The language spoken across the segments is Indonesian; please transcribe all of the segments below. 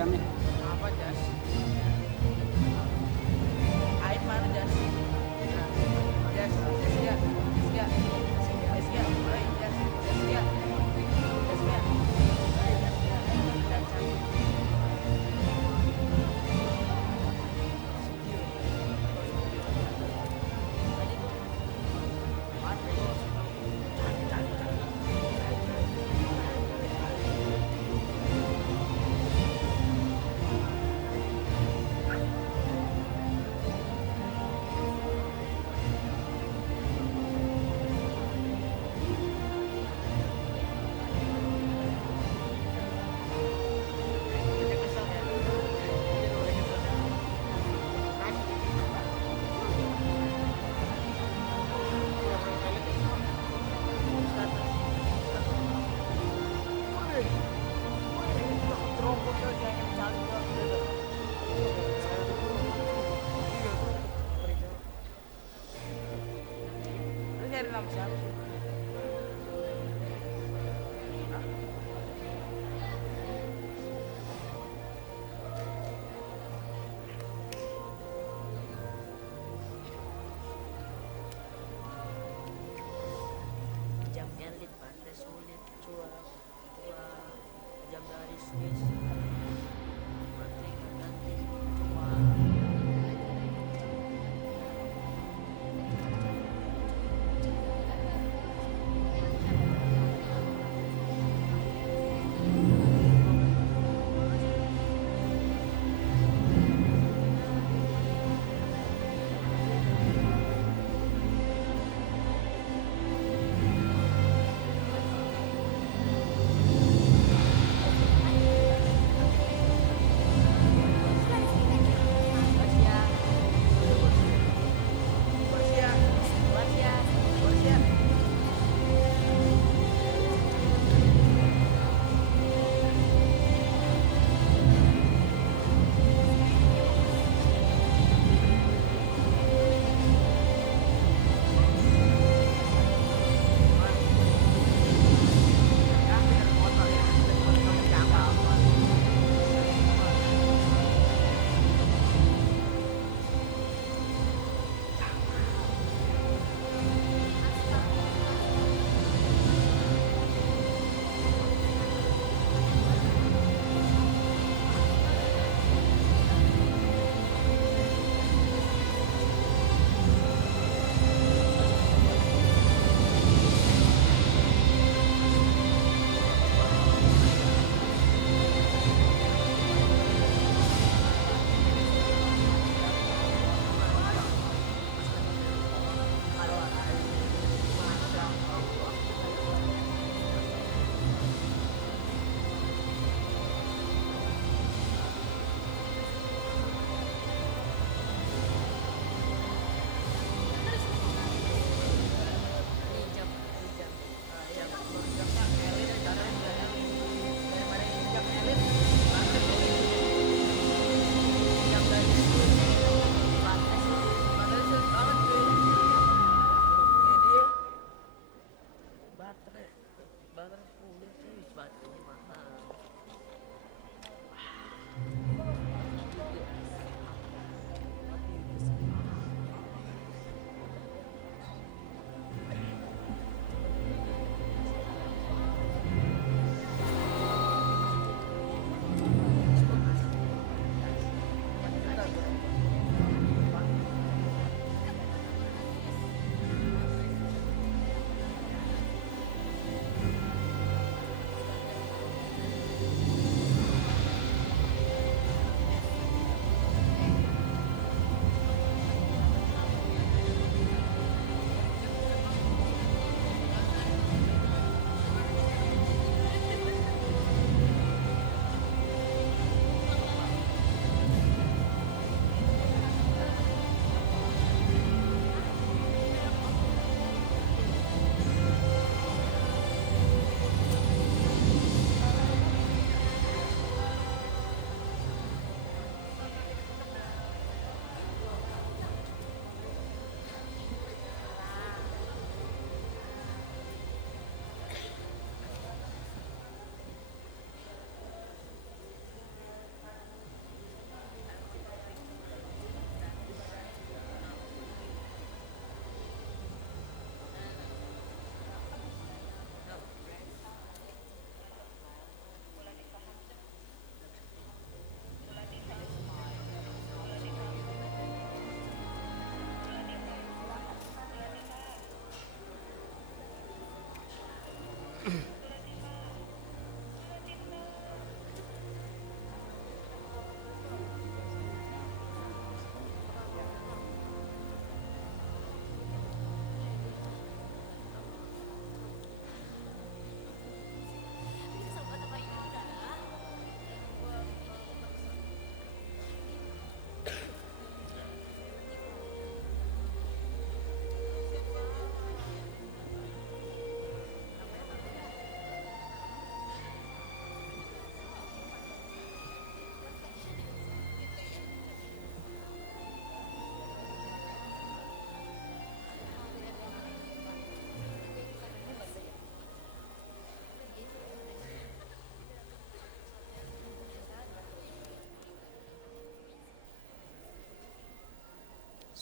seragamnya. Apa jas? Aib mana jas? Jas, jas ya, jas ya, jas ya, oi jas, jas ya, jas ya, jas ya, dan cantik. Tadi tuh, mati. Udah kesel ya? Udah kesel ya? Kan? Lu nyari nama siapa sih? Hah? Jam elit pandai sulit cuap cuap jam dari Swiss mati ganti cuma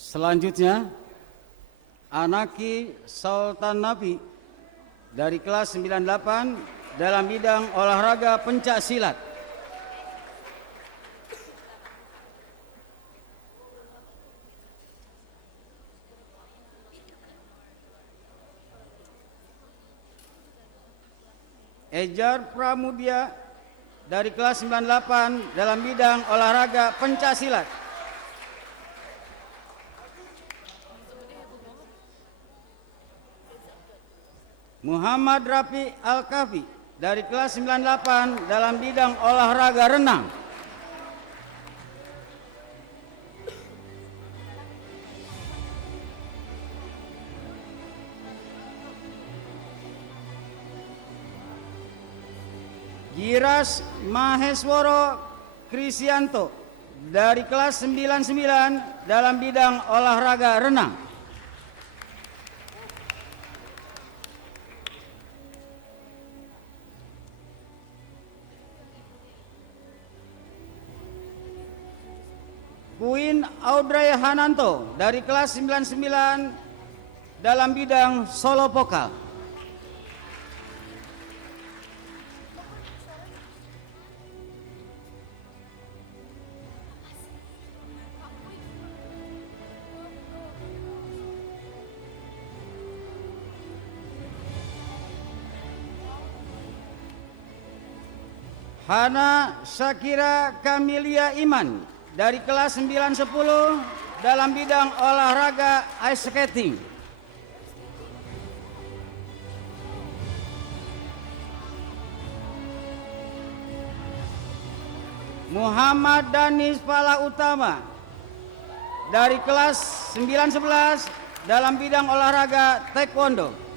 Selanjutnya, Anaki Sultan Nabi dari kelas 98 dalam bidang olahraga pencak silat. Ejar Pramudia dari kelas 98 dalam bidang olahraga pencak silat. Muhammad Rafi Al-Kafi dari kelas 98 dalam bidang olahraga renang. Giras Mahesworo Krisyanto dari kelas 99 dalam bidang olahraga renang. Queen Audrey Hananto dari kelas 99 dalam bidang solo vokal. Hana Shakira Kamilia Iman dari kelas 910 dalam bidang olahraga ice skating. Muhammad Danis Pala Utama dari kelas 911 dalam bidang olahraga taekwondo.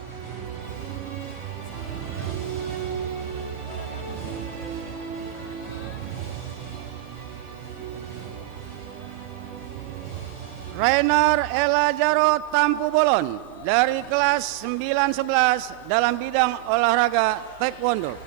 Rainer Elajaro Tampu Bolon dari kelas 911 dalam bidang olahraga taekwondo.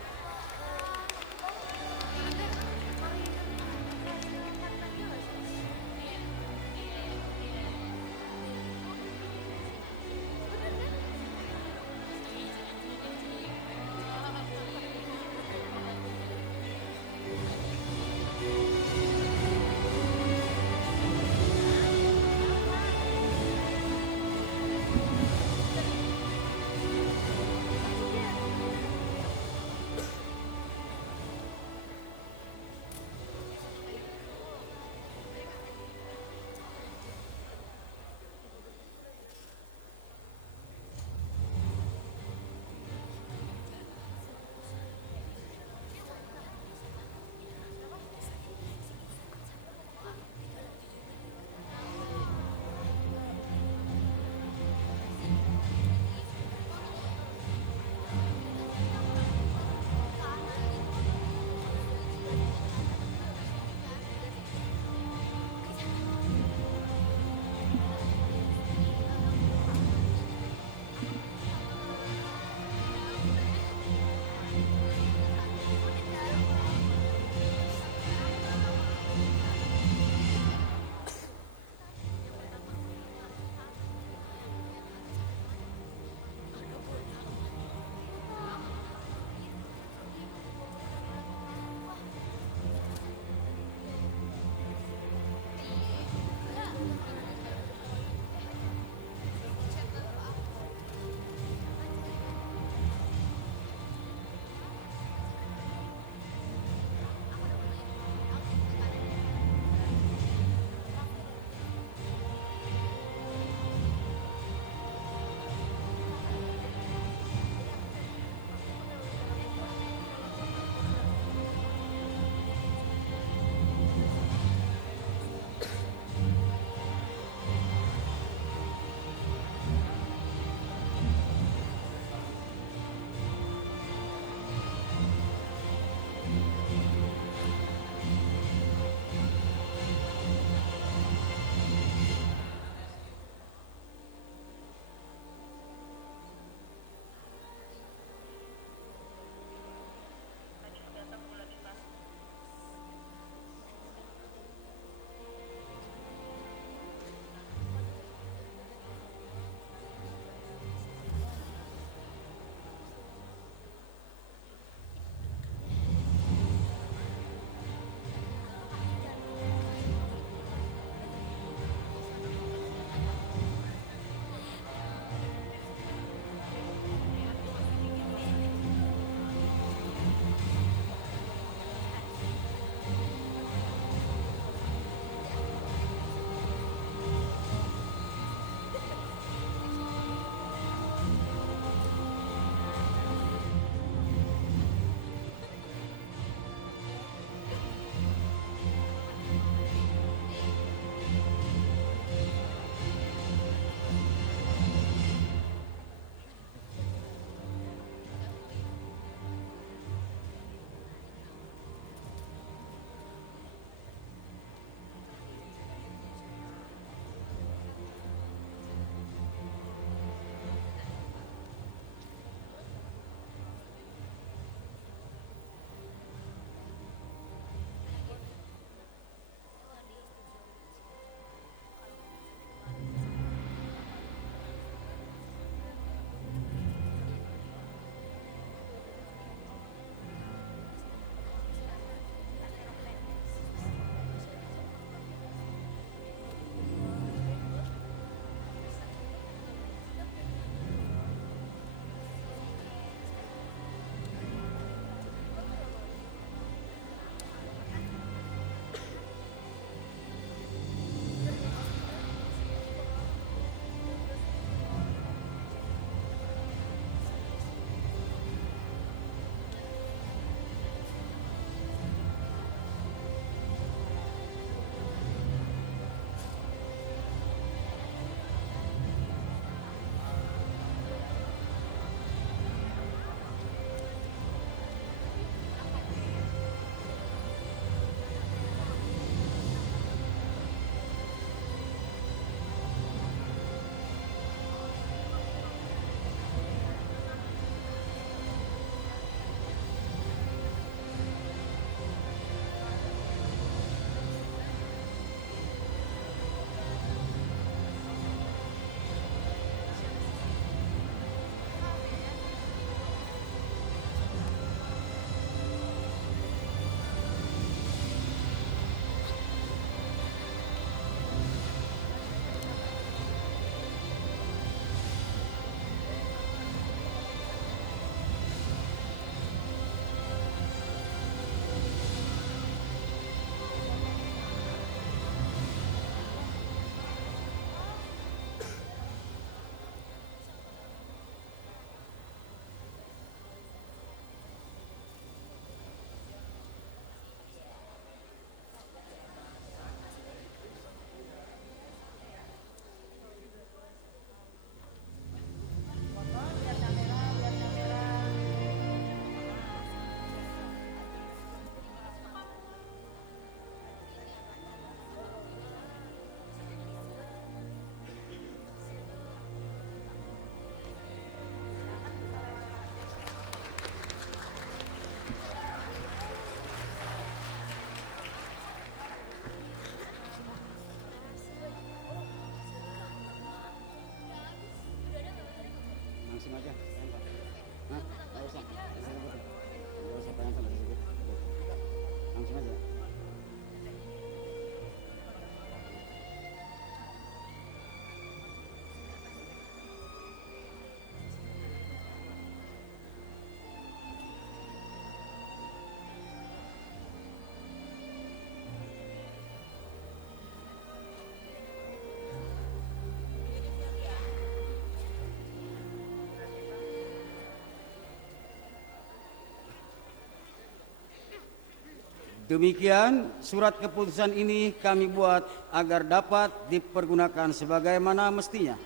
Demikian surat keputusan ini kami buat agar dapat dipergunakan sebagaimana mestinya.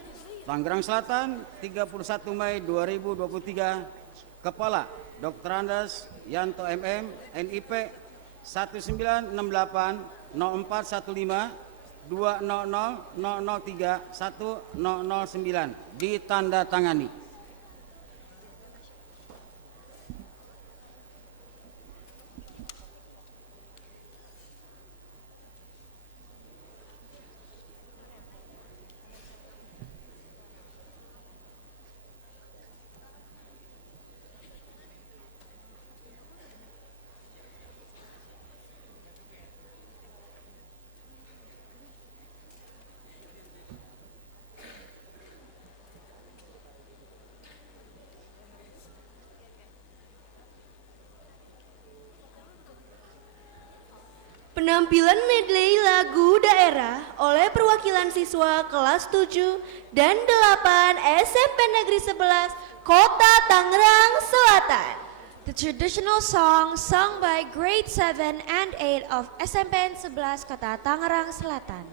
Tangerang Selatan, 31 Mei 2023. Kepala Dr. Andes Yanto MM, NIP 1968 0415 200 003 1009 ditandatangani. Penampilan medley lagu daerah oleh perwakilan siswa kelas 7 dan 8 SMP Negeri 11 Kota Tangerang Selatan. The traditional song sung by grade 7 and 8 of SMPN 11 Kota Tangerang Selatan.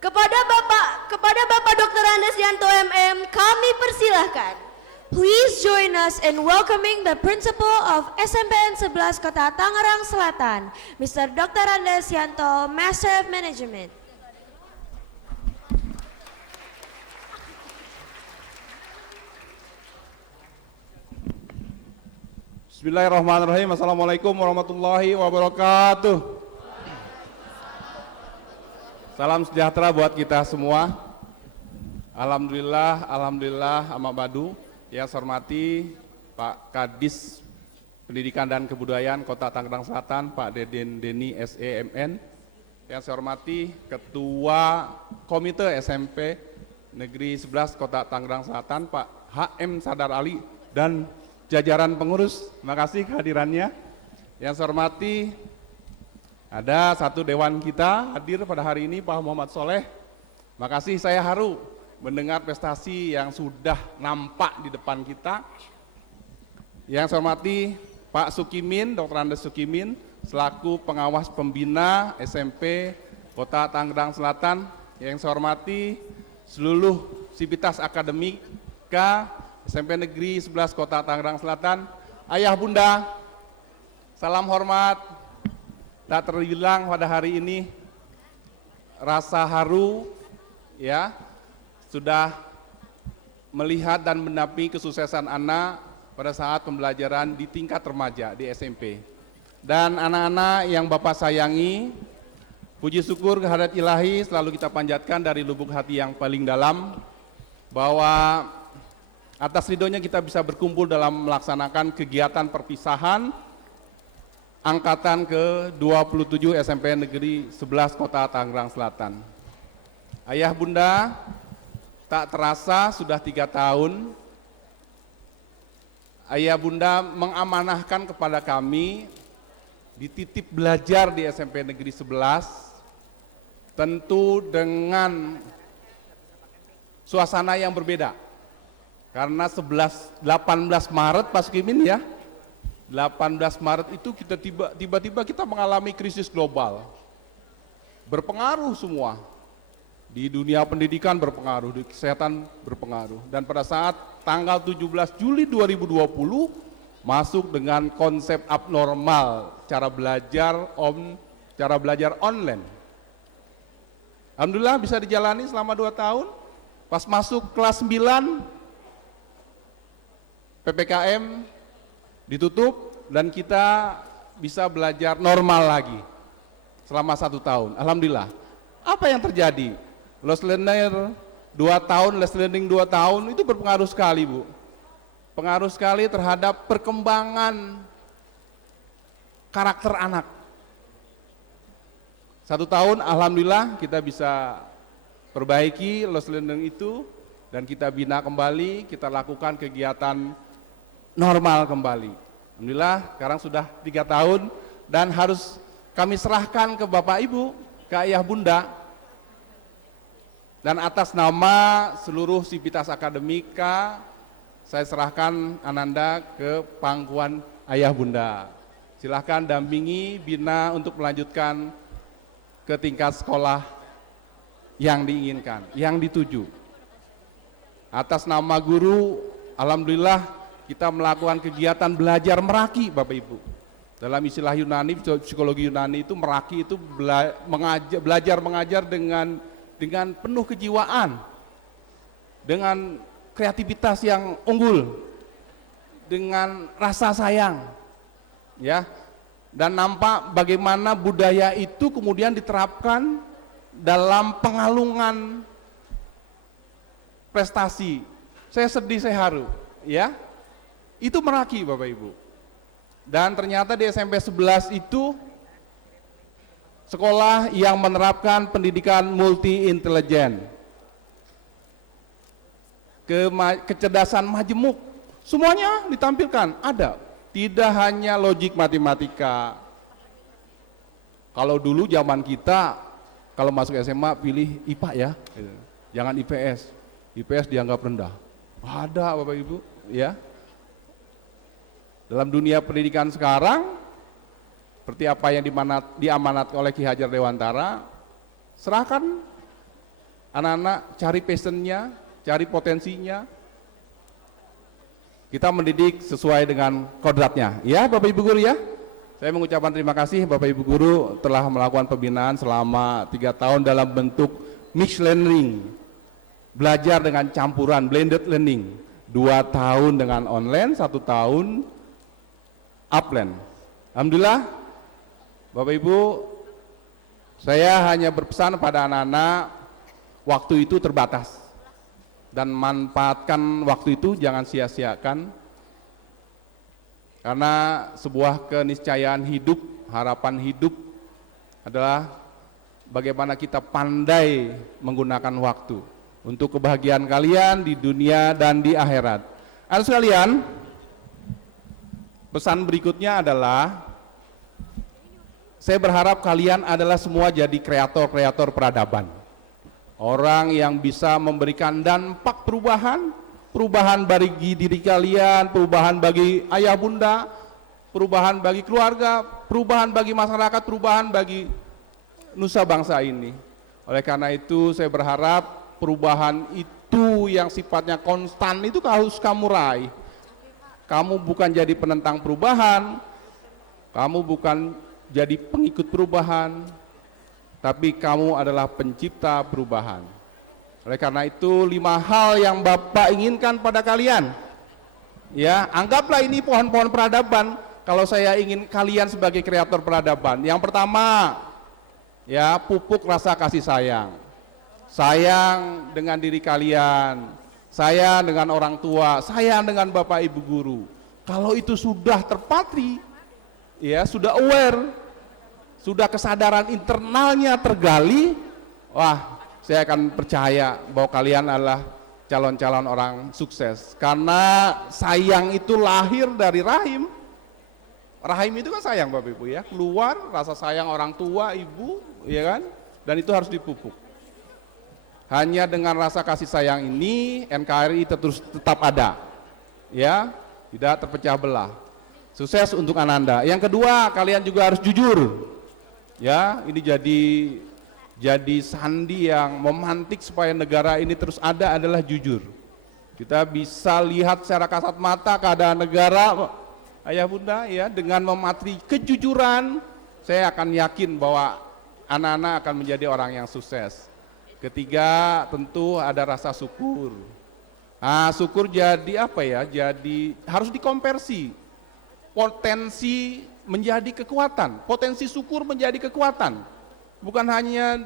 Kepada Bapak Dr. Andes Yanto MM, kami persilahkan. Please join us in welcoming the Principal of SMPN 11 Kota Tangerang Selatan, Mr. Dr. Andes Yanto, Master of Management. Bismillahirrahmanirrahim. Assalamualaikum warahmatullahi wabarakatuh. Salam sejahtera buat kita semua. Alhamdulillah, amma badu. Yang saya hormati Pak Kadis Pendidikan dan Kebudayaan Kota Tangerang Selatan, Pak Deden Deni SEMN. Yang saya hormati Ketua Komite SMP Negeri 11 Kota Tangerang Selatan, Pak HM Sadar Ali, dan jajaran pengurus, terima kasih kehadirannya. Yang saya hormati, ada satu dewan kita hadir pada hari ini, Pak Muhammad Soleh. Terima kasih, saya haru mendengar prestasi yang sudah nampak di depan kita. Yang saya hormati, Pak Sukimin, Dr. Andes Sukimin, selaku pengawas pembina SMP Kota Tangerang Selatan. Yang saya hormati, seluruh sivitas akademika SMP Negeri 11 Kota Tangerang Selatan, ayah bunda, salam hormat. Tak terhilang pada hari ini rasa haru ya, sudah melihat dan mendampingi kesuksesan anak pada saat pembelajaran di tingkat remaja di SMP. Dan anak-anak yang Bapak sayangi, puji syukur kehadirat Ilahi selalu kita panjatkan dari lubuk hati yang paling dalam, bahwa atas ridhonya kita bisa berkumpul dalam melaksanakan kegiatan perpisahan angkatan ke-27 SMP Negeri 11 Kota Tangerang Selatan. Ayah bunda, tak terasa sudah 3 tahun ayah bunda mengamanahkan kepada kami dititip belajar di SMP Negeri 11, tentu dengan suasana yang berbeda. Karena 18 Maret Pak Sukimin ya, 18 Maret itu kita tiba-tiba kita mengalami krisis global. Berpengaruh semua. Di dunia pendidikan berpengaruh, di kesehatan berpengaruh. Dan pada saat tanggal 17 Juli 2020 masuk dengan konsep abnormal cara belajar online. Alhamdulillah bisa dijalani selama 2 tahun. Pas masuk kelas 9 PPKM ditutup dan kita bisa belajar normal lagi selama 1 tahun. Alhamdulillah. Apa yang terjadi? Lost learner 2 tahun, less learning 2 tahun itu berpengaruh sekali, Bu. Pengaruh sekali terhadap perkembangan karakter anak. 1 tahun alhamdulillah kita bisa perbaiki lost learning itu dan kita bina kembali, kita lakukan kegiatan normal kembali. Alhamdulillah sekarang sudah 3 tahun dan harus kami serahkan ke Bapak Ibu, ke ayah bunda, dan atas nama seluruh sivitas akademika saya serahkan Ananda ke pangkuan ayah bunda. Silahkan dampingi, bina untuk melanjutkan ke tingkat sekolah yang diinginkan, yang dituju. Atas nama guru, alhamdulillah kita melakukan kegiatan belajar meraki, Bapak Ibu. Dalam istilah Yunani, psikologi Yunani itu meraki itu belajar mengajar dengan penuh kejiwaan, dengan kreativitas yang unggul, dengan rasa sayang, ya. Dan nampak bagaimana budaya itu kemudian diterapkan dalam pengalungan prestasi. Saya sedih, saya haru, ya. Itu meraki Bapak Ibu. Dan ternyata di SMP 11 itu sekolah yang menerapkan pendidikan multi intelijen. Kecerdasan majemuk, semuanya ditampilkan, ada. Tidak hanya logik matematika. Kalau dulu zaman kita, kalau masuk SMA pilih IPA ya, jangan IPS. IPS dianggap rendah. Ada Bapak Ibu, ya. Dalam dunia pendidikan sekarang, seperti apa yang diamanat oleh Ki Hajar Dewantara, serahkan anak-anak cari passionnya, cari potensinya. Kita mendidik sesuai dengan kodratnya. Ya Bapak Ibu Guru ya. Saya mengucapkan terima kasih Bapak Ibu Guru telah melakukan pembinaan selama 3 tahun dalam bentuk mixed learning. Belajar dengan campuran blended learning. 2 tahun dengan online, 1 tahun upland. Alhamdulillah Bapak Ibu, saya hanya berpesan pada anak-anak, waktu itu terbatas. Dan manfaatkan waktu itu, jangan sia-siakan. Karena sebuah keniscayaan hidup, harapan hidup adalah bagaimana kita pandai menggunakan waktu untuk kebahagiaan kalian di dunia dan di akhirat. Anak sekalian, pesan berikutnya adalah saya berharap kalian adalah semua jadi kreator-kreator peradaban. Orang yang bisa memberikan dampak perubahan bagi diri kalian, perubahan bagi ayah bunda, perubahan bagi keluarga, perubahan bagi masyarakat, perubahan bagi nusa bangsa ini. Oleh karena itu saya berharap perubahan itu yang sifatnya konstan itu harus kamu raih. Kamu bukan jadi penentang perubahan, kamu bukan jadi pengikut perubahan, tapi kamu adalah pencipta perubahan. Oleh karena itu 5 hal yang Bapak inginkan pada kalian. Ya, anggaplah ini pohon-pohon peradaban kalau saya ingin kalian sebagai kreator peradaban. Yang pertama, ya, pupuk rasa kasih sayang. Sayang dengan diri kalian, sayang dengan orang tua, sayang dengan Bapak Ibu Guru. Kalau itu sudah terpatri, ya, sudah aware, sudah kesadaran internalnya tergali, wah, saya akan percaya bahwa kalian adalah calon-calon orang sukses. Karena sayang itu lahir dari rahim. Rahim itu kan sayang Bapak Ibu ya, keluar rasa sayang orang tua, ibu, ya kan? Dan itu harus dipupuk. Hanya dengan rasa kasih sayang ini NKRI terus tetap ada. Ya, tidak terpecah belah. Sukses untuk Ananda. Yang kedua, kalian juga harus jujur. Ya, ini jadi sandi yang memantik supaya negara ini terus ada adalah jujur. Kita bisa lihat secara kasat mata keadaan negara, ayah bunda, ya, dengan mematuhi kejujuran, saya akan yakin bahwa anak-anak akan menjadi orang yang sukses. Ketiga, tentu ada rasa syukur. Nah, syukur jadi apa ya? Jadi harus dikonversi. Potensi menjadi kekuatan, potensi syukur menjadi kekuatan. Bukan hanya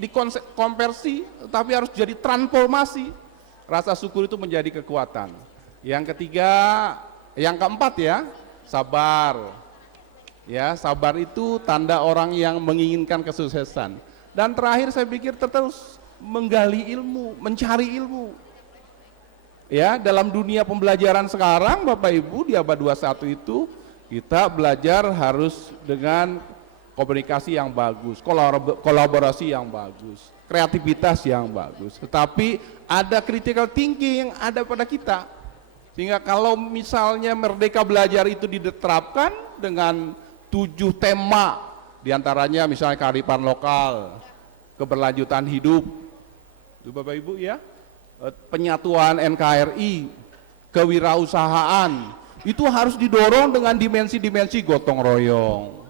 dikonversi, tapi harus jadi transformasi. Rasa syukur itu menjadi kekuatan. Yang ketiga, yang keempat ya, sabar. Ya, sabar itu tanda orang yang menginginkan kesuksesan. Dan terakhir saya pikir terus menggali ilmu, mencari ilmu. Ya, dalam dunia pembelajaran sekarang Bapak Ibu di abad 21 itu kita belajar harus dengan komunikasi yang bagus, kolaborasi yang bagus, kreativitas yang bagus. Tetapi ada critical thinking yang ada pada kita. Sehingga kalau misalnya Merdeka Belajar itu diterapkan dengan 7 tema, diantaranya misalnya kearifan lokal, keberlanjutan hidup, itu Bapak Ibu ya, penyatuan NKRI, kewirausahaan, itu harus didorong dengan dimensi-dimensi gotong royong,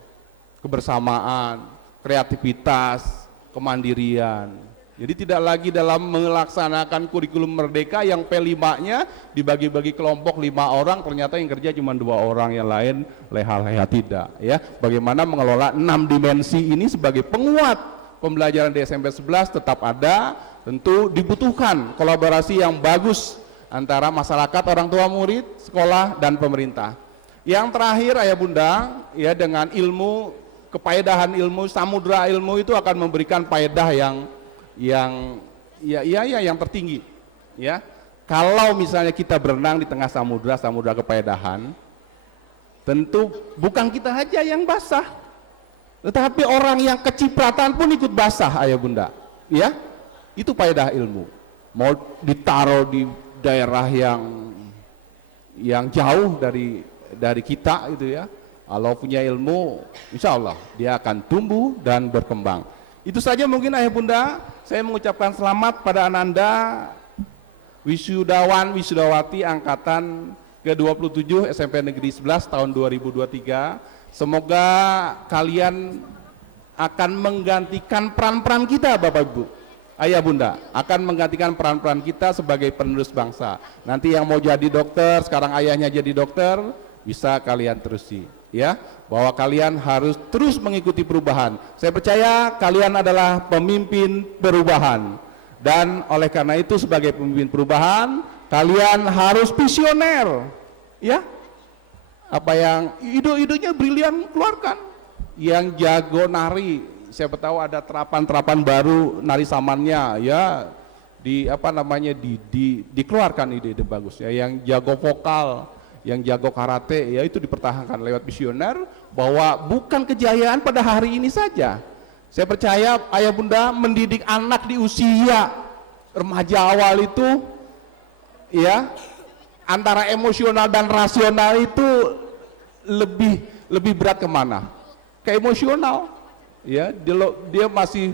kebersamaan, kreativitas, kemandirian. Jadi tidak lagi dalam melaksanakan kurikulum merdeka yang P5-nya dibagi-bagi kelompok 5 orang, ternyata yang kerja cuma 2 orang, yang lain leha-leha, tidak ya. Bagaimana mengelola 6 dimensi ini sebagai penguat pembelajaran di SMP 11 tetap ada, tentu dibutuhkan kolaborasi yang bagus antara masyarakat, orang tua murid, sekolah, dan pemerintah. Yang terakhir ayah bunda, ya, dengan ilmu, kepaedahan ilmu, samudra ilmu itu akan memberikan paedah yang tertinggi. Ya, kalau misalnya kita berenang di tengah samudra kepaedahan, tentu bukan kita aja yang basah, tetapi orang yang kecipratan pun ikut basah ayah bunda. Ya, itu paedah ilmu. Mau ditaruh di daerah yang jauh dari kita itu ya, kalau punya ilmu insya Allah dia akan tumbuh dan berkembang. Itu saja mungkin ayah bunda, saya mengucapkan selamat pada Ananda wisudawan wisudawati angkatan ke-27 SMP Negeri 11 tahun 2023. Semoga kalian akan menggantikan peran-peran kita Bapak Ibu, ayah bunda, akan menggantikan peran-peran kita sebagai penerus bangsa. Nanti yang mau jadi dokter, sekarang ayahnya jadi dokter, bisa kalian terusi ya, bahwa kalian harus terus mengikuti perubahan. Saya percaya kalian adalah pemimpin perubahan, dan oleh karena itu sebagai pemimpin perubahan kalian harus visioner ya. Apa yang ide-idenya brilian keluarkan, yang jago nari, siapa tahu ada terapan-terapan baru nari samannya ya, dikeluarkan ide-ide bagus ya. Yang jago vokal, yang jago karate ya, itu dipertahankan lewat visioner, bahwa bukan kejayaan pada hari ini saja. Saya percaya ayah bunda mendidik anak di usia remaja awal itu ya, antara emosional dan rasional itu lebih berat kemana? Ke emosional ya, dia masih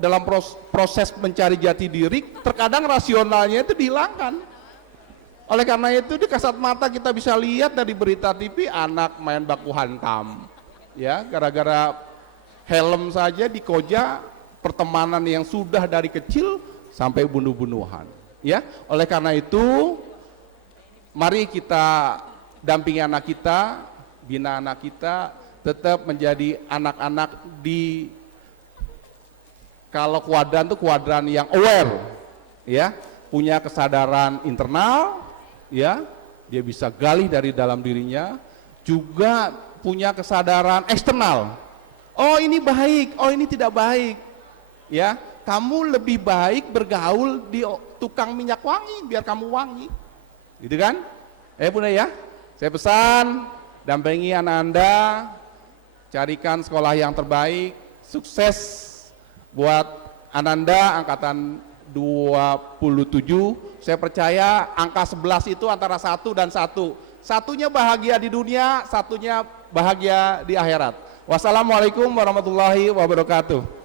dalam proses mencari jati diri, terkadang rasionalnya itu dihilangkan. Oleh karena itu di kasat mata kita bisa lihat dari berita TV, anak main baku hantam ya, gara-gara helm saja dikoja, pertemanan yang sudah dari kecil sampai bunuh-bunuhan ya. Oleh karena itu mari kita dampingi anak kita, bina anak kita tetap menjadi anak-anak di, kalau kuadran itu kuadran yang aware ya, punya kesadaran internal ya, dia bisa gali dari dalam dirinya, juga punya kesadaran eksternal. Oh ini baik, oh ini tidak baik ya. Kamu lebih baik bergaul di tukang minyak wangi biar kamu wangi, gitu kan? Bunda ya, saya pesan dampingi anak Anda, carikan sekolah yang terbaik, sukses buat Ananda angkatan 27. Saya percaya angka 11 itu antara 1 dan 1. Satunya bahagia di dunia, satunya bahagia di akhirat. Wassalamualaikum warahmatullahi wabarakatuh.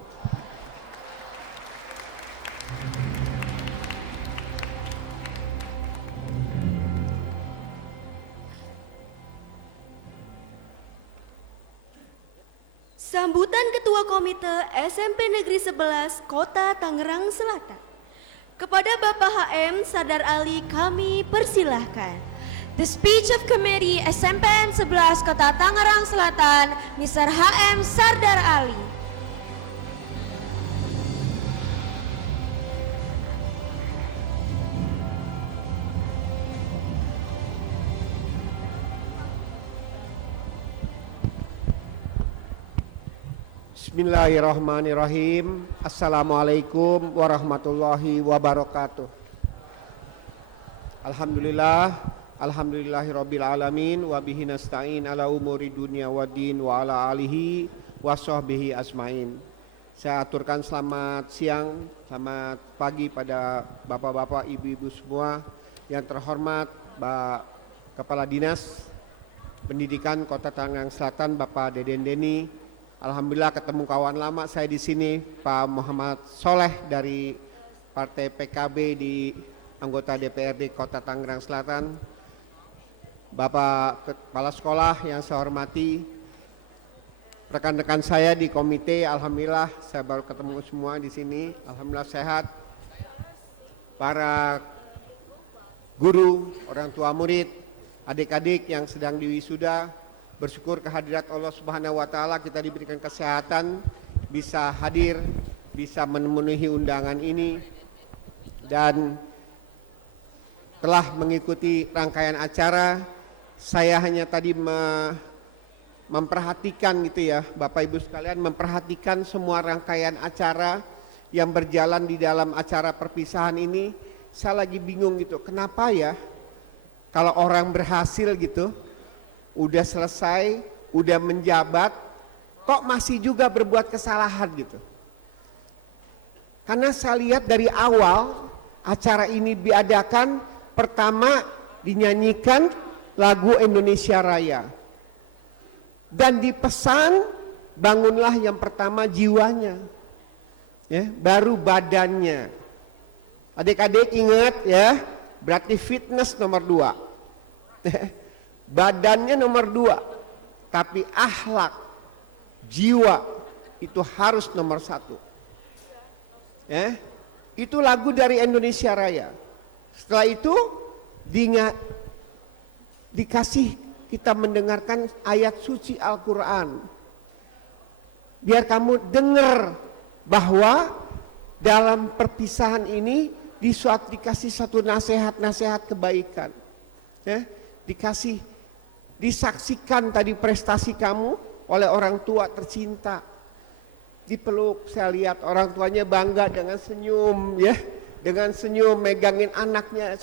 Sambutan Ketua Komite SMP Negeri 11 Kota Tangerang Selatan. Kepada Bapak HM Sardar Ali kami persilahkan. The speech of committee SMPN 11 Kota Tangerang Selatan, Mr. HM Sardar Ali. Bismillahirrahmanirrahim. Assalamualaikum warahmatullahi wabarakatuh. Alhamdulillahirabbil alamin wa bihi nasta'in ala umuri dunya waddin wa ala alihi wa sahbihi asmain. Saya aturkan selamat siang, selamat pagi pada bapak-bapak, ibu-ibu semua. Yang terhormat Pak Kepala Dinas Pendidikan Kota Tangerang Selatan Bapak Deden Deni. Alhamdulillah ketemu kawan lama saya di sini, Pak Muhammad Soleh dari Partai PKB di anggota DPRD Kota Tangerang Selatan. Bapak Kepala Sekolah yang saya hormati, rekan-rekan saya di komite, alhamdulillah saya baru ketemu semua di sini, alhamdulillah sehat. Para guru, orang tua murid, adik-adik yang sedang diwisuda, bersyukur kehadirat Allah Subhanahu wa taala kita diberikan kesehatan, bisa hadir, bisa memenuhi undangan ini dan telah mengikuti rangkaian acara. Saya hanya tadi memperhatikan gitu ya, Bapak Ibu sekalian, memperhatikan semua rangkaian acara yang berjalan di dalam acara perpisahan ini. Saya lagi bingung gitu, kenapa ya kalau orang berhasil gitu, udah selesai, udah menjabat, kok masih juga berbuat kesalahan gitu. Karena saya lihat dari awal acara ini diadakan, pertama dinyanyikan lagu Indonesia Raya. Dan dipesan bangunlah yang pertama jiwanya. ya, baru badannya. Adik-adik ingat ya, berarti fitness nomor 2. Badannya nomor 2, tapi akhlak, jiwa itu harus nomor 1. Ya, itu lagu dari Indonesia Raya. Setelah itu dikasih kita mendengarkan ayat suci Al-Quran. Biar kamu dengar bahwa dalam perpisahan ini dikasih satu nasihat-nasihat kebaikan. Ya, disaksikan tadi prestasi kamu oleh orang tua tercinta. Dipeluk, saya lihat orang tuanya bangga dengan senyum, ya, dengan senyum megangin anaknya.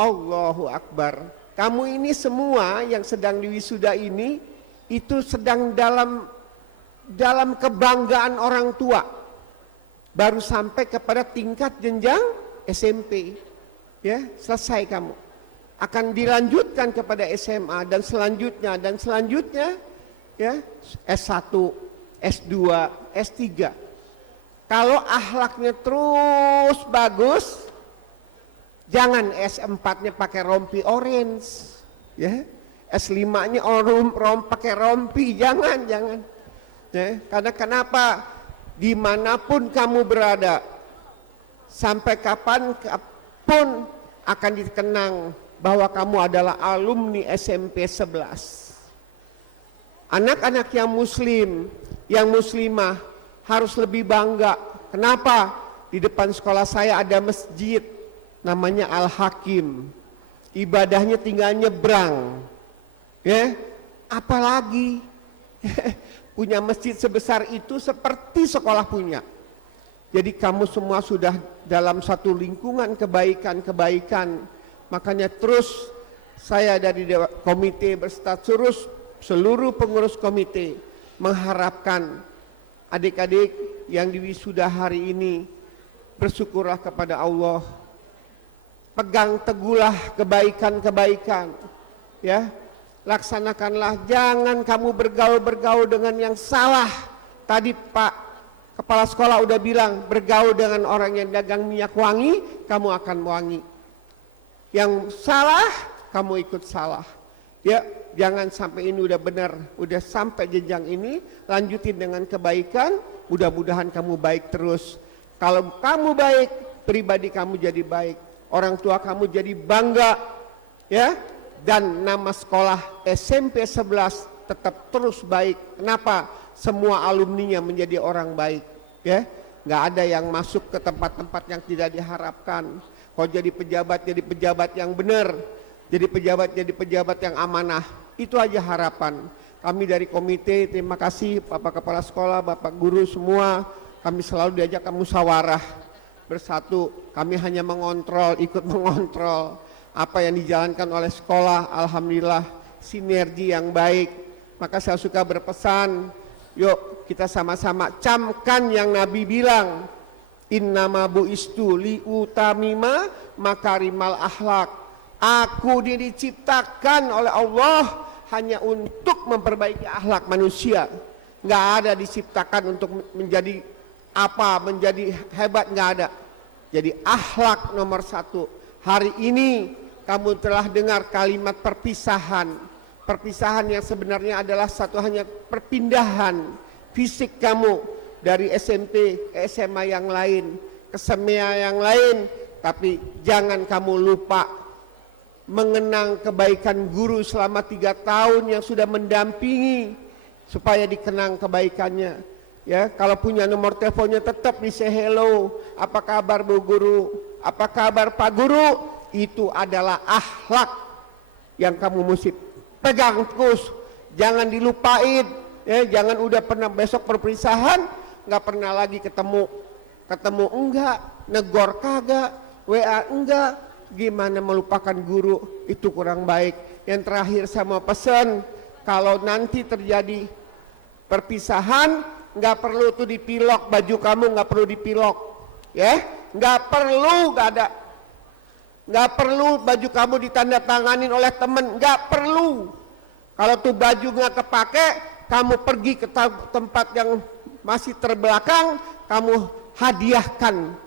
Allahu Akbar. Kamu ini semua yang sedang diwisuda ini itu sedang dalam kebanggaan orang tua. Baru sampai kepada tingkat jenjang SMP. Ya, selesai kamu. Akan dilanjutkan kepada SMA dan selanjutnya ya, S1, S2, S3. Kalau akhlaknya terus bagus, jangan S4-nya pakai rompi orange, ya. S5-nya pakai rompi, jangan. Ya, karena kenapa? Dimanapun kamu berada, sampai kapan pun akan dikenang bahwa kamu adalah alumni SMP 11. Anak-anak yang muslim, yang muslimah harus lebih bangga. Kenapa? Di depan sekolah saya ada masjid namanya Al-Hakim. Ibadahnya tinggal nyebrang. Ya, apalagi punya masjid sebesar itu seperti sekolah punya. Jadi kamu semua sudah dalam satu lingkungan kebaikan. Makanya terus saya dari komite berserta seluruh pengurus komite mengharapkan adik-adik yang diwisuda hari ini, bersyukurlah kepada Allah. Pegang teguhlah kebaikan, ya. Laksanakanlah, jangan kamu bergaul dengan yang salah. Tadi Pak Kepala Sekolah udah bilang, bergaul dengan orang yang dagang minyak wangi, kamu akan wangi. Yang salah, kamu ikut salah. Ya, jangan sampai ini udah benar, udah sampai jenjang ini, lanjutin dengan kebaikan, mudah-mudahan kamu baik terus. Kalau kamu baik, pribadi kamu jadi baik, orang tua kamu jadi bangga, ya. Dan nama sekolah SMP 11 tetap terus baik. Kenapa? Semua alumninya menjadi orang baik, ya. Nggak ada yang masuk ke tempat-tempat yang tidak diharapkan. Kalau jadi pejabat yang benar, jadi pejabat yang amanah. Itu aja harapan. Kami dari komite, terima kasih Bapak Kepala Sekolah, Bapak Guru semua. Kami selalu diajak musyawarah bersatu. Kami hanya ikut mengontrol apa yang dijalankan oleh sekolah. Alhamdulillah sinergi yang baik. Maka saya suka berpesan, yuk kita sama-sama camkan yang Nabi bilang, innama bu'istu liutamima makarimal akhlak. Aku diciptakan oleh Allah hanya untuk memperbaiki akhlak manusia. Nggak ada diciptakan untuk menjadi hebat, nggak ada. Jadi akhlak nomor 1. Hari ini kamu telah dengar kalimat perpisahan. Perpisahan yang sebenarnya adalah hanya perpindahan fisik kamu dari SMP ke SMA yang lain, ke SEMEA yang lain. Tapi jangan kamu lupa mengenang kebaikan guru selama 3 tahun yang sudah mendampingi, supaya dikenang kebaikannya. Ya, kalau punya nomor teleponnya tetap di say hello. Apa kabar Bu Guru? Apa kabar Pak Guru? Itu adalah akhlak yang kamu mesti pegang terus. Jangan dilupain. Ya, jangan udah pernah besok perpisahan nggak pernah lagi ketemu enggak, negor kagak, WA enggak. Gimana melupakan guru? Itu kurang baik. Yang terakhir saya mau pesan, kalau nanti terjadi perpisahan, nggak perlu tuh dipilok baju kamu, nggak perlu dipilok, ya, nggak perlu baju kamu ditandatanganin oleh temen, nggak perlu. Kalau tuh baju nggak kepake, kamu pergi ke tempat yang masih terbelakang, kamu hadiahkan,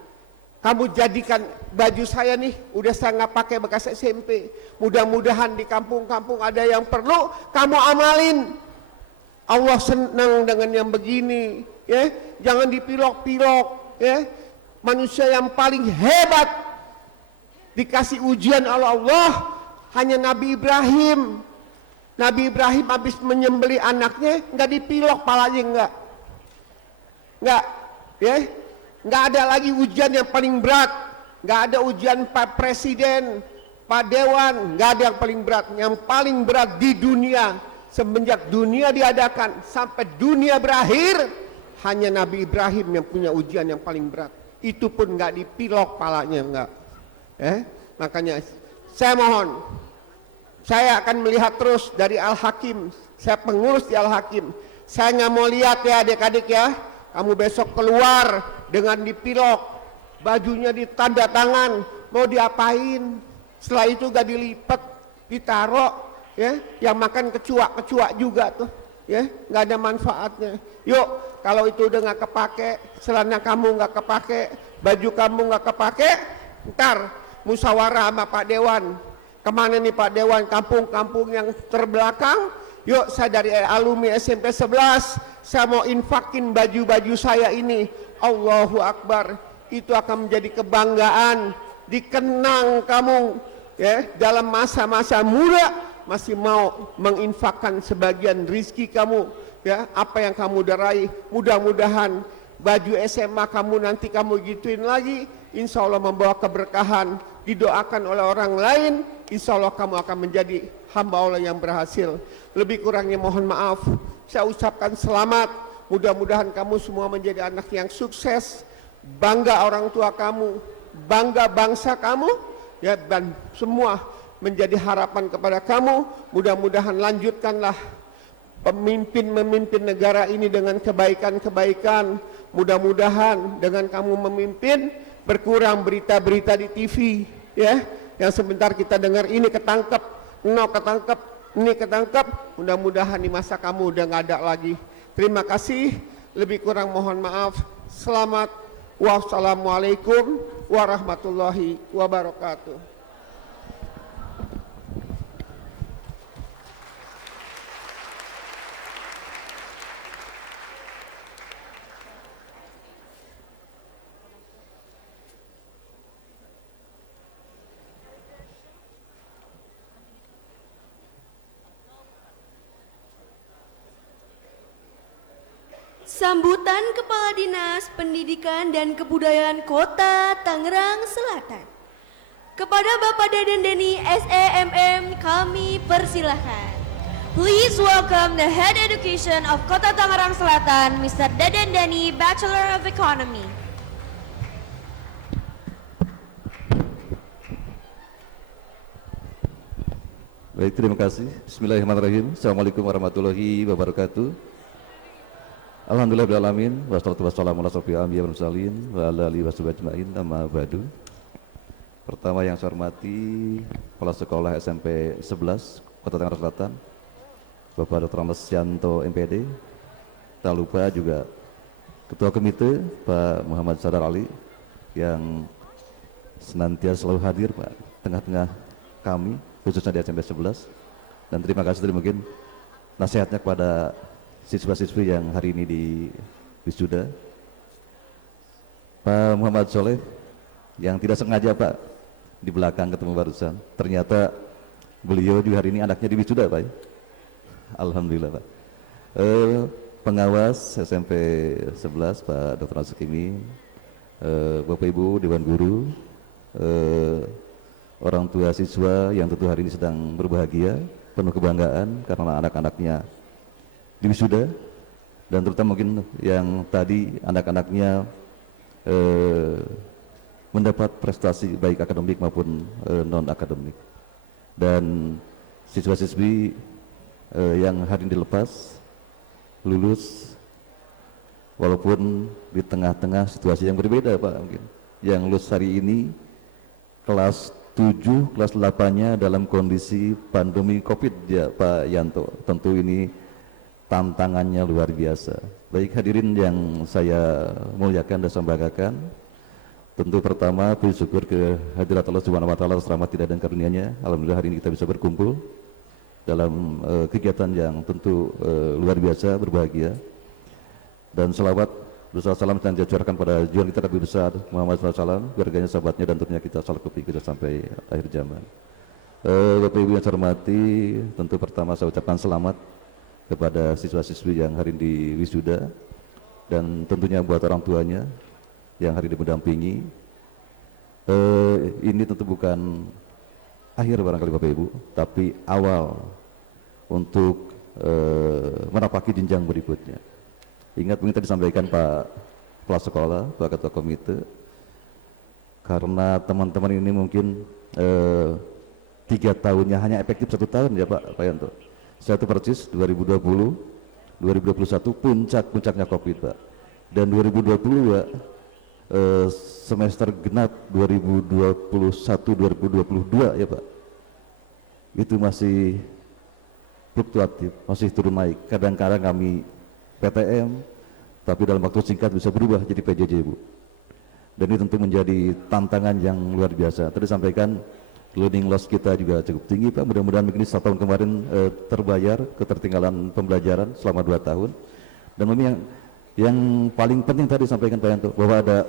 kamu jadikan baju saya nih, udah saya nggak pakai bekas SMP. Mudah-mudahan di kampung-kampung ada yang perlu, kamu amalin. Allah senang dengan yang begini, ya. Jangan dipilok-pilok, ya. Manusia yang paling hebat dikasih ujian oleh Allah hanya Nabi Ibrahim. Nabi Ibrahim habis menyembelih anaknya, nggak dipilok palanya, nggak, ya. Nggak ada lagi ujian yang paling berat, nggak ada ujian Pak Presiden, Pak Dewan, nggak ada yang paling berat. Yang paling berat di dunia semenjak dunia diadakan sampai dunia berakhir, hanya Nabi Ibrahim yang punya ujian yang paling berat. Itu pun nggak dipilok palanya, nggak. Makanya saya mohon, saya akan melihat terus dari Al-Hakim. Saya pengurus di Al-Hakim. Saya nggak mau lihat ya adik-adik ya, kamu besok keluar dengan dipilok, bajunya ditanda tangan, mau diapain? Setelah itu gak dilipat, ditaruh, ya, yang makan kecuak juga tuh, ya, nggak ada manfaatnya. Yuk, kalau itu udah nggak kepake, celana kamu nggak kepake, baju kamu nggak kepake, ntar musyawarah sama Pak Dewan. Kemana nih Pak Dewan? Kampung-kampung yang terbelakang. Yuk, saya dari alumni SMP 11, saya mau infakin baju-baju saya ini. Allahu Akbar, itu akan menjadi kebanggaan, dikenang kamu, ya, dalam masa-masa muda masih mau menginfakkan sebagian rizki kamu, ya, apa yang kamu udah raih. Mudah-mudahan baju SMA kamu nanti kamu gituin lagi, insya Allah membawa keberkahan, didoakan oleh orang lain, insya Allah kamu akan menjadi hamba Allah yang berhasil. Lebih kurangnya mohon maaf, saya ucapkan selamat. Mudah-mudahan kamu semua menjadi anak yang sukses, bangga orang tua kamu, bangga bangsa kamu, ya, dan semua menjadi harapan kepada kamu. Mudah-mudahan lanjutkanlah memimpin negara ini dengan kebaikan-kebaikan. Mudah-mudahan dengan kamu memimpin berkurang berita-berita di TV, ya, yang sebentar kita dengar ini ketangkep, ketangkep, ini ketangkep. Mudah-mudahan di masa kamu udah nggak ada lagi. Terima kasih, lebih kurang mohon maaf. Selamat, wassalamualaikum warahmatullahi wabarakatuh. Sambutan Kepala Dinas Pendidikan dan Kebudayaan Kota Tangerang Selatan. Kepada Bapak Deden Deni SEMM kami persilahkan. Please welcome the Head Education of Kota Tangerang Selatan, Mr. Deden Deni, Bachelor of Economy. Baik, terima kasih. Bismillahirrahmanirrahim. Assalamualaikum warahmatullahi wabarakatuh. Alhamdulillahirrahmanirrahim. Wassalatu wassalamu ala asyrofil anbiya'i wal mursalin wa ala alihi washabihi ajmain. Amma ba'du. Pertama yang saya hormati Kepala Sekolah SMP 11 Kota Tangerang Selatan, Bapak Dr. Yanto MPD. Tak lupa juga Ketua Komite Pak Muhammad Sadar Ali yang senantiasa selalu hadir Pak tengah-tengah kami khususnya di SMP 11. Dan terima kasih mungkin nasihatnya kepada siswa-siswi yang hari ini di wisuda. Pak Muhammad Soleh yang tidak sengaja Pak di belakang ketemu barusan, ternyata beliau juga hari ini anaknya di wisuda Pak. Alhamdulillah Pak. Pengawas SMP 11 Pak Dr. Nasukimi, Bapak Ibu Dewan Guru, orang tua siswa yang tentu hari ini sedang berbahagia, penuh kebanggaan karena anak-anaknya di wisuda, dan terutama mungkin yang tadi anak-anaknya mendapat prestasi baik akademik maupun non akademik, dan siswa-siswi yang hari ini dilepas lulus walaupun di tengah-tengah situasi yang berbeda Pak. Mungkin yang lulus hari ini kelas 7, kelas 8-nya dalam kondisi pandemi COVID ya Pak Yanto. Tentu ini tantangannya luar biasa. Baik hadirin yang saya muliakan dan saya banggakan, tentu pertama bersyukur ke hadirat Allah Subhanahu wa taala atas rahmat dan karunia-Nya. Alhamdulillah hari ini kita bisa berkumpul dalam kegiatan yang tentu luar biasa, berbahagia. Dan selawat berserta salam yang diajarkan pada junjungan kita Nabi besar Muhammad SAW, keluarganya, sahabatnya, dan tentunya kita salkupi kita sampai akhir zaman. Bapak Ibu yang saya hormati, tentu pertama saya ucapkan selamat kepada siswa-siswi yang hari ini wisuda, dan tentunya buat orang tuanya yang hari ini mendampingi. Ini tentu bukan akhir barangkali Bapak Ibu, tapi awal untuk menapaki jenjang berikutnya. Ingat mungkin tadi disampaikan Pak Kepala Sekolah, Pak Ketua Komite, karena teman-teman ini mungkin 3 tahunnya hanya efektif 1 tahun ya Pak Yanto. Saya itu persis 2020, 2021 puncak-puncaknya COVID Pak. Dan 2022 semester genap 2021-2022 ya Pak. Itu masih fluktuatif, masih turun naik. Kadang-kadang kami PTM, tapi dalam waktu singkat bisa berubah jadi PJJ Bu. Dan ini tentu menjadi tantangan yang luar biasa. Tadi sampaikan learning loss kita juga cukup tinggi Pak. Mudah-mudahan mungkin 1 tahun kemarin terbayar ketertinggalan pembelajaran selama 2 tahun. Dan memang yang paling penting tadi sampaikan Pak Yanto, bahwa ada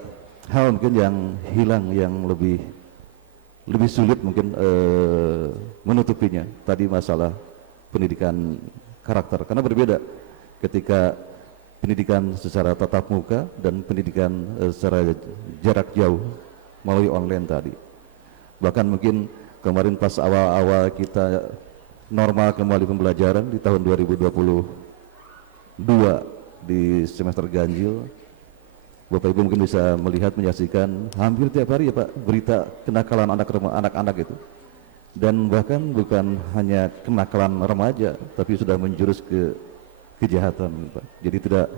hal mungkin yang hilang, yang lebih sulit mungkin menutupinya. Tadi masalah pendidikan karakter, karena berbeda ketika pendidikan secara tatap muka dan pendidikan secara jarak jauh melalui online tadi. Bahkan mungkin kemarin pas awal-awal kita normal kembali pembelajaran di tahun 2022 di semester ganjil, Bapak Ibu mungkin bisa melihat, menyaksikan hampir tiap hari ya Pak berita kenakalan anak-anak itu. Dan bahkan bukan hanya kenakalan remaja, tapi sudah menjurus ke kejahatan Pak. Jadi tidak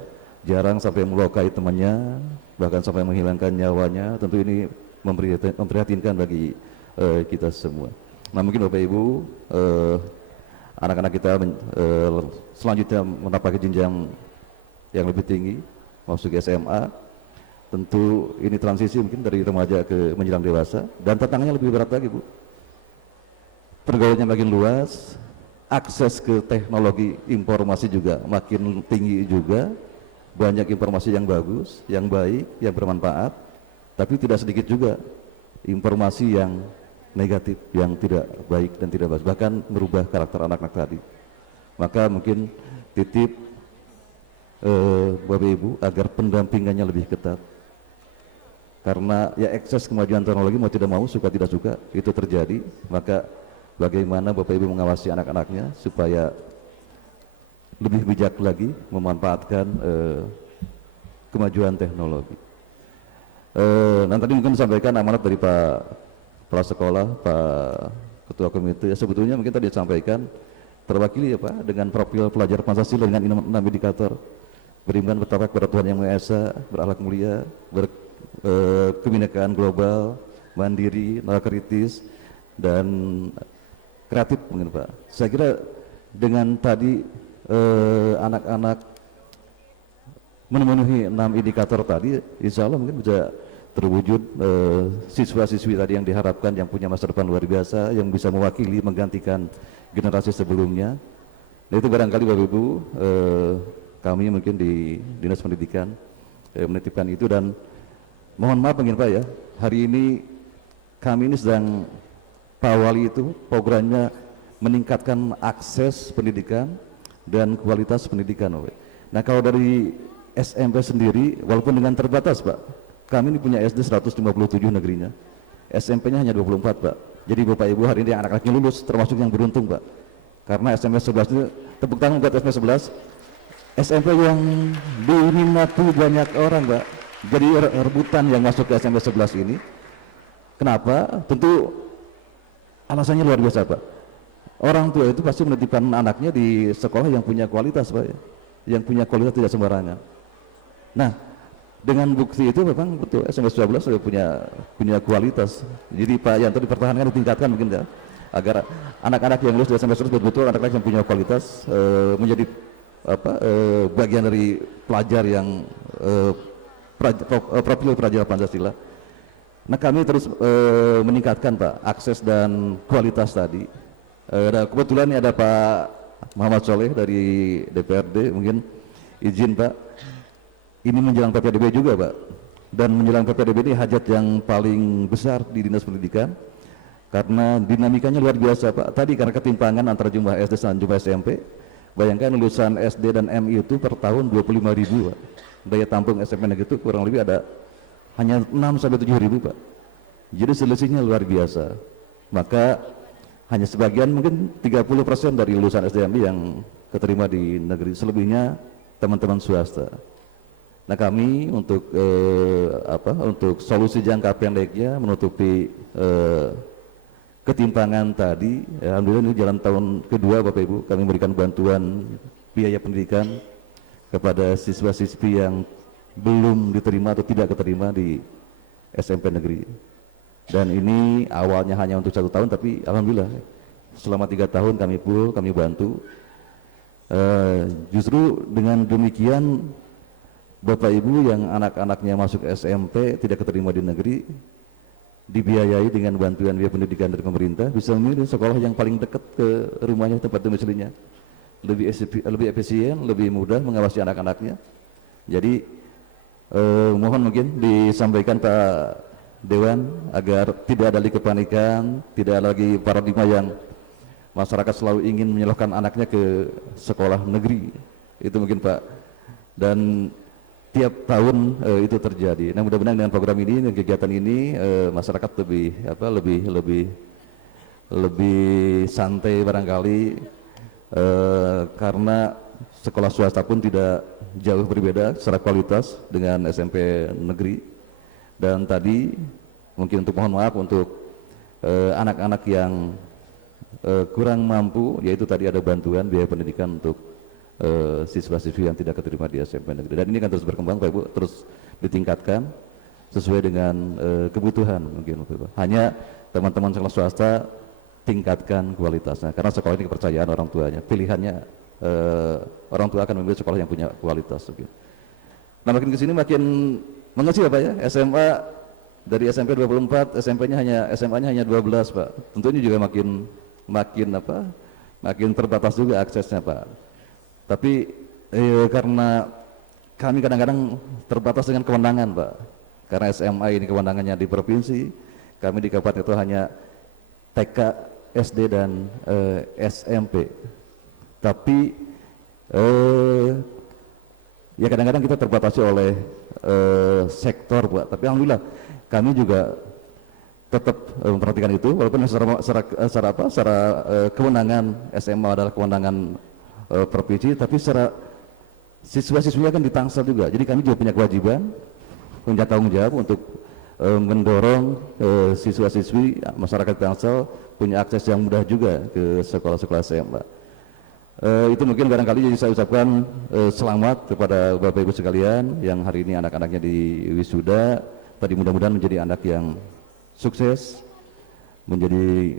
jarang sampai melukai temannya, bahkan sampai menghilangkan nyawanya. Tentu ini memprihatinkan bagi kita semua. Nah mungkin Bapak Ibu, anak-anak kita selanjutnya menapaki jenjang yang lebih tinggi, masuk ke SMA. Tentu ini transisi mungkin dari remaja ke menjelang dewasa, dan tantangannya lebih berat lagi Bu. Pergaulannya makin luas, akses ke teknologi informasi juga makin tinggi juga, banyak informasi yang bagus, yang baik, yang bermanfaat, tapi tidak sedikit juga informasi yang negatif, yang tidak baik dan tidak bagus, bahkan merubah karakter anak-anak tadi. Maka mungkin titip Bapak Ibu agar pendampingannya lebih ketat, karena ya akses kemajuan teknologi mau tidak mau, suka tidak suka itu terjadi. Maka bagaimana Bapak Ibu mengawasi anak-anaknya supaya lebih bijak lagi memanfaatkan kemajuan teknologi. Nah tadi mungkin disampaikan amanat dari Pak Kepala Sekolah, Pak Ketua Komite, ya sebetulnya mungkin tadi disampaikan terwakili ya Pak dengan profil pelajar Pancasila dengan 6 indikator: beriman, bertakwa kepada Tuhan Yang Maha Esa, berakhlak mulia, kebinekaan global, mandiri, nalar kritis, dan kreatif mungkin Pak. Saya kira dengan tadi anak-anak memenuhi 6 indikator tadi, insya Allah mungkin bisa terwujud siswa-siswi tadi yang diharapkan, yang punya masa depan luar biasa, yang bisa mewakili, menggantikan generasi sebelumnya. Nah itu barangkali Bapak Ibu, kami mungkin di Dinas Pendidikan menitipkan itu. Dan mohon maaf mungkin Pak ya, hari ini kami ini sedang Pak Wali itu programnya meningkatkan akses pendidikan dan kualitas pendidikan Pak. Nah kalau dari SMP sendiri, walaupun dengan terbatas Pak, kami ini punya SD 157 negerinya, SMP-nya hanya 24 Pak. Jadi Bapak Ibu hari ini anak-anaknya lulus, termasuk yang beruntung Pak, karena SMP 11 itu, tepuk tangan buat SMP 11, SMP yang diminati banyak orang Pak. Jadi rebutan yang masuk ke SMP 11 ini. Kenapa? Tentu alasannya luar biasa Pak. Orang tua itu pasti menitipkan anaknya di sekolah yang punya kualitas Pak ya. Yang punya kualitas tidak sembarangan. Nah dengan bukti itu memang betul SMP 12 sudah punya kualitas. Jadi Pak Yanto dipertahankan, ditingkatkan mungkin ya, agar anak-anak yang lulus dari SMP 11 betul-betul anak-anak yang punya kualitas menjadi bagian dari pelajar yang profil pelajar Pancasila. Nah, kami terus meningkatkan Pak akses dan kualitas tadi. Kebetulan ini ada Pak Muhammad Soleh dari DPRD, mungkin izin Pak. Ini menjelang PPDB juga Pak. Dan menjelang PPDB ini hajat yang paling besar di Dinas Pendidikan karena dinamikanya luar biasa Pak. Tadi karena ketimpangan antara jumlah SD dan jumlah SMP. Bayangkan lulusan SD dan MI itu per tahun 25.000 Pak. Daya tampung SMP negeri itu kurang lebih ada hanya 6 sampai 7.000 Pak. Jadi selisihnya luar biasa. Maka hanya sebagian mungkin 30% dari lulusan SDMI yang keterima di negeri, selebihnya teman-teman swasta. Nah, kami untuk untuk solusi jangka pendeknya menutupi ketimpangan tadi, alhamdulillah ini jalan tahun kedua Bapak Ibu, kami memberikan bantuan biaya pendidikan kepada siswa-siswi yang belum diterima atau tidak keterima di SMP negeri. Dan ini awalnya hanya untuk 1 tahun, tapi alhamdulillah selama 3 tahun kami kami bantu. Justru dengan demikian Bapak Ibu yang anak-anaknya masuk SMP tidak keterima di negeri dibiayai dengan bantuan biaya pendidikan dari pemerintah, bisa memilih sekolah yang paling dekat ke rumahnya, tempat domisilinya, lebih efisien, lebih mudah mengawasi anak-anaknya. Jadi mohon mungkin disampaikan Pak Dewan agar tidak ada lagi kepanikan, tidak ada lagi paradigma yang masyarakat selalu ingin menyalurkan anaknya ke sekolah negeri. Itu mungkin Pak. Dan tiap tahun itu terjadi. Nah, mudah-mudahan dengan program ini, dengan kegiatan ini, masyarakat lebih santai barangkali, karena sekolah swasta pun tidak jauh berbeda secara kualitas dengan SMP negeri. Dan tadi mungkin untuk mohon maaf untuk anak-anak yang kurang mampu, yaitu tadi ada bantuan biaya pendidikan untuk siswa-siswi yang tidak keterima di SMP negeri. Dan ini akan terus berkembang Pak Ibu, terus ditingkatkan sesuai dengan kebutuhan mungkin Pak Ibu. Hanya teman-teman sekolah swasta tingkatkan kualitasnya, karena sekolah ini kepercayaan orang tuanya, pilihannya orang tua akan memilih sekolah yang punya kualitas. Nah, makin kesini makin mengecil Pak ya, SMA dari SMP 24, SMA-nya hanya 12 Pak. Tentu ini juga makin terbatas juga aksesnya Pak. Tapi karena kami kadang-kadang terbatas dengan kewenangan Pak, karena SMA ini kewenangannya di provinsi, kami di kabupaten itu hanya TK, SD dan SMP. Tapi ya kadang-kadang kita terbatasi oleh sektor Pak. Tapi alhamdulillah kami juga tetap memperhatikan itu, walaupun secara kewenangan SMA adalah kewenangan provinsi, tapi secara siswa-siswinya kan di Tangsel juga. Jadi kami juga punya kewajiban, punya tanggung jawab untuk mendorong siswa-siswi masyarakat Tangsel punya akses yang mudah juga ke sekolah-sekolah SMA. Itu mungkin barangkali jadi saya ucapkan selamat kepada Bapak Ibu sekalian yang hari ini anak-anaknya di wisuda. Tadi mudah-mudahan menjadi anak yang sukses, menjadi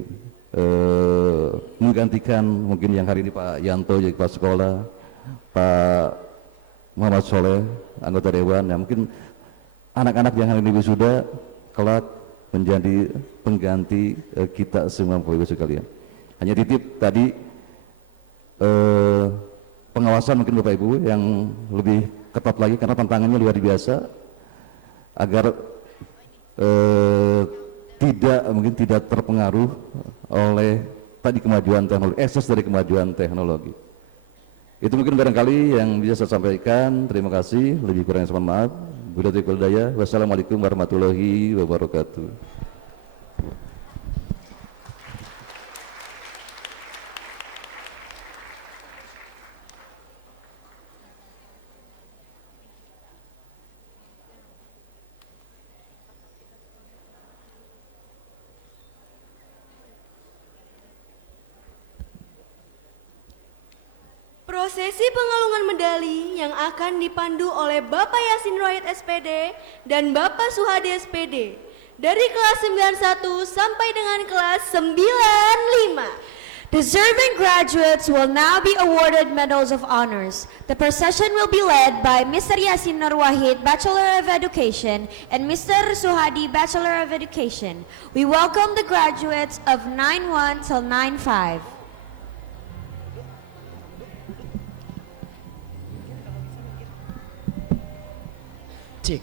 menggantikan mungkin yang hari ini Pak Yanto jadi kepala sekolah, Pak Muhammad Soleh anggota dewan, ya mungkin anak-anak yang hari ini wisuda kelak menjadi pengganti kita semua Bapak Ibu sekalian. Hanya titip tadi pengawasan mungkin Bapak Ibu yang lebih ketat lagi karena tantangannya luar biasa agar tidak terpengaruh oleh tadi kemajuan teknologi, ekses dari kemajuan teknologi. Itu mungkin barangkali yang bisa saya sampaikan. Terima kasih, lebih kurangnya mohon maaf. Wassalamualaikum warahmatullahi wabarakatuh. Prosesi pengalungan medali yang akan dipandu oleh Bapak Yasin Rohid SPD dan Bapak Suhadi SPD dari kelas 91 sampai dengan kelas 95. Deserving graduates will now be awarded medals of honors. The procession will be led by Mr. Yasin Nur Wahid, Bachelor of Education, and Mr. Suhadi, Bachelor of Education. We welcome the graduates of 9-1 till 9-5. Cik.